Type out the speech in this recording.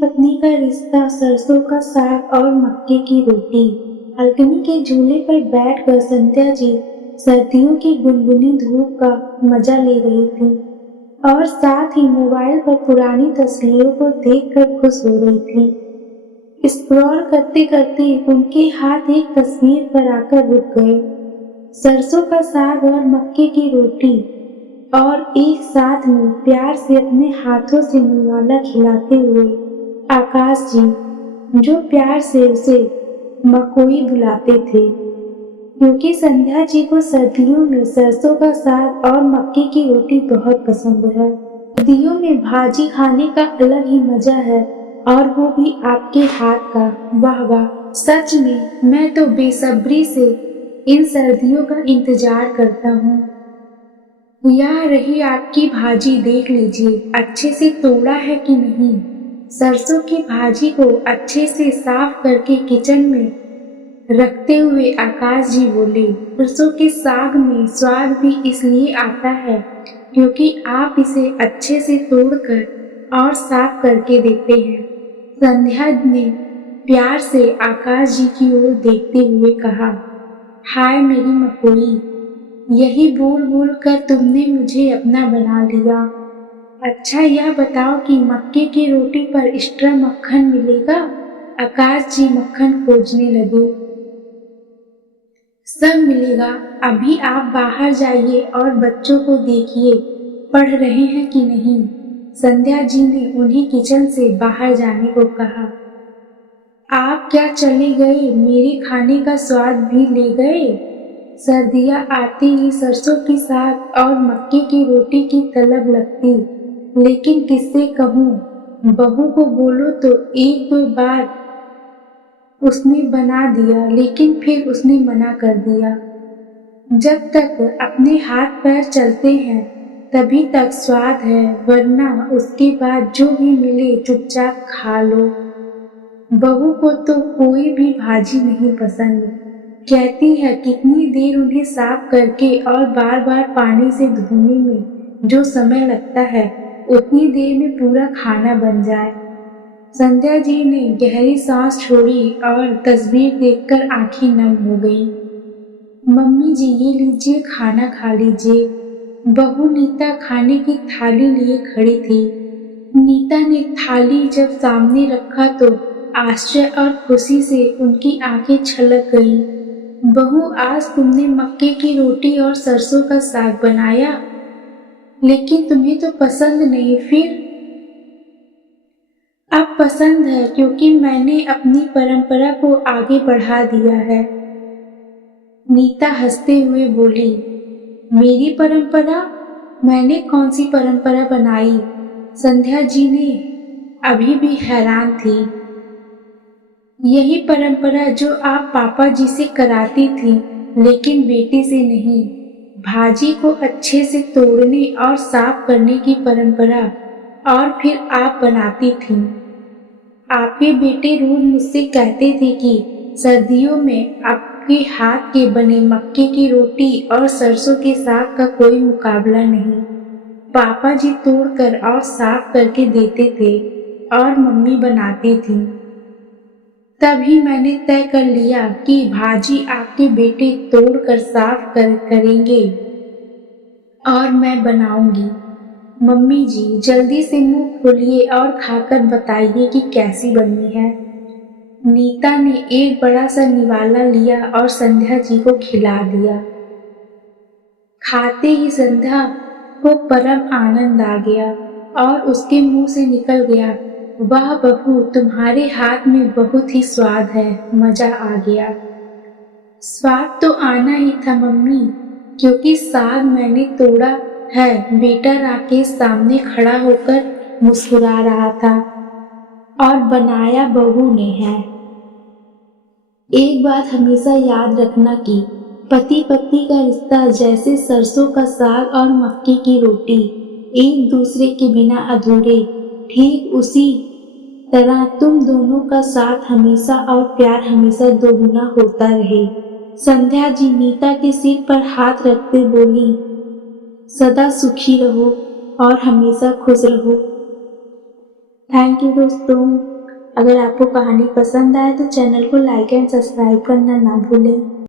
पत्नी का रिश्ता, सरसों का साग और मक्के की रोटी। बालकनी के झूले पर बैठकर संध्या जी सर्दियों की गुनगुनी धूप का मजा ले रही थी और साथ ही मोबाइल पर पुरानी तस्वीरों को देखकर खुश हो रही थी। स्क्रॉल करते करते उनके हाथ एक तस्वीर पर आकर रुक गए। सरसों का साग और मक्के की रोटी और एक साथ में प्यार से अपने हाथों से निवाला खिलाते हुए आकाश जी, जो प्यार से उसे मकोई बुलाते थे, क्योंकि संध्या जी को सर्दियों में सरसों का साग और मक्के की रोटी बहुत पसंद है। सर्दियों में भाजी खाने का अलग ही मजा है, और वो भी आपके हाथ का। वाह वाह, सच में मैं तो बेसब्री से इन सर्दियों का इंतजार करता हूँ। यहाँ रही आपकी भाजी, देख लीजिए अच्छे से तोड़ा है कि नहीं। सरसों की भाजी को अच्छे से साफ करके किचन में रखते हुए आकाश जी बोले, सरसों के साग में स्वाद भी इसलिए आता है क्योंकि आप इसे अच्छे से तोड़कर और साफ करके देते हैं। संध्या ने प्यार से आकाश जी की ओर देखते हुए कहा, हाय मेरी मकोई, यही बोल बोल कर तुमने मुझे अपना बना लिया। अच्छा यह बताओ कि मक्के की रोटी पर एक्स्ट्रा मक्खन मिलेगा? आकाश जी मक्खन खोजने लगे। सब मिलेगा, अभी आप बाहर जाइए और बच्चों को देखिए पढ़ रहे हैं कि नहीं। संध्या जी ने उन्हें किचन से बाहर जाने को कहा। आप क्या चले गए, मेरे खाने का स्वाद भी ले गए? सर्दियाँ आते ही सरसों की साग और मक्के की रोटी की तलब लगती, लेकिन किससे कहूँ, बहू को बोलो तो एक दो बार उसने बना दिया, लेकिन फिर उसने मना कर दिया। जब तक अपने हाथ पैर चलते हैं तभी तक स्वाद है, वरना उसके बाद जो भी मिले चुपचाप खा लो। बहू को तो कोई भी भाजी नहीं पसंद, कहती है कितनी देर उन्हें साफ करके और बार बार पानी से धोने में जो समय लगता है उतनी देर में पूरा खाना बन जाए। संध्या जी ने गहरी सांस छोड़ी और तस्वीर देखकर आंखें नम हो गईं। मम्मी जी ये लीजिए, खाना खा लीजिए। बहू नीता खाने की थाली लिए खड़ी थी। नीता ने थाली जब सामने रखा तो आश्चर्य और खुशी से उनकी आंखें छलक गईं। बहू आज तुमने मक्के की रोटी और सरसों का साग बनाया, लेकिन तुम्हें तो पसंद नहीं। फिर अब पसंद है क्योंकि मैंने अपनी परंपरा को आगे बढ़ा दिया है। नीता हंसते हुए बोली, मेरी परंपरा? मैंने कौन सी परंपरा बनाई? संध्या जी ने अभी भी हैरान थी। यही परंपरा जो आप पापा जी से कराती थी, लेकिन बेटी से नहीं। भाजी को अच्छे से तोड़ने और साफ करने की परंपरा, और फिर आप बनाती थीं। आपके बेटे रोज मुझसे कहते थे कि सर्दियों में आपके हाथ के बने मक्के की रोटी और सरसों के साग का कोई मुकाबला नहीं। पापा जी तोड़कर और साफ करके देते थे और मम्मी बनाती थी। तभी मैंने तय कर लिया कि भाजी आपके बेटे तोड़कर साफ करेंगे और मैं बनाऊंगी। मम्मी जी जल्दी से मुंह खोलिए और खाकर बताइए कि कैसी बनी है। नीता ने एक बड़ा सा निवाला लिया और संध्या जी को खिला दिया। खाते ही संध्या को परम आनंद आ गया और उसके मुंह से निकल गया, वाह बहू, तुम्हारे हाथ में बहुत ही स्वाद है, मजा आ गया। स्वाद तो आना ही था मम्मी, क्योंकि साग मैंने तोड़ा है। बेटा राकेश सामने खड़ा होकर मुस्कुरा रहा था, और बनाया बहू ने है। एक बात हमेशा याद रखना कि पति पत्नी का रिश्ता जैसे सरसों का साग और मक्के की रोटी एक दूसरे के बिना अधूरे, ठीक उसी तरह तुम दोनों का साथ हमेशा और प्यार हमेशा दोगुना होता रहे। संध्या जी नीता के सिर पर हाथ रखते बोली, सदा सुखी रहो और हमेशा खुश रहो। थैंक यू दोस्तों। अगर आपको कहानी पसंद आए तो चैनल को लाइक एंड सब्सक्राइब करना ना भूलें।